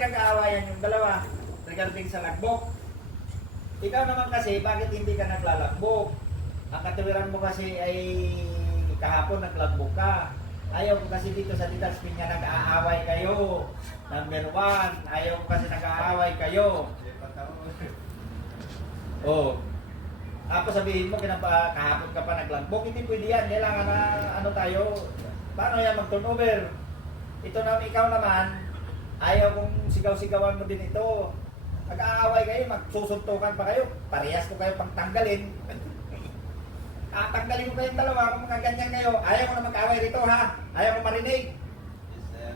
pinag-aawayan yung dalawa regarding sa lagbok? Ikaw naman kasi, bakit hindi ka naglalagbok? Ang katuwiran mo kasi ay kahapon naglagbok ka. Ayaw ko kasi dito sa detachment nga nag-aaway kayo. Number 1, ayaw ko kasi nag-aaway kayo. Oh. Tapos sabihin mo, kahapon ka pa naglagbok, hindi pwede yan. Kailangan na ano tayo, paano yan mag-turnover? Ito naman, ikaw naman, ayaw kong sigaw-sigawan mo din ito. Mag-aaway kayo, magsusuntukan pa kayo. Parehas ko kayo pagtanggalin. Tanggalin ko kayong dalawa kung mga ganyan kayo. Ayaw ko na mag-away rito ha. Ayaw ko marinig. Yes, sir.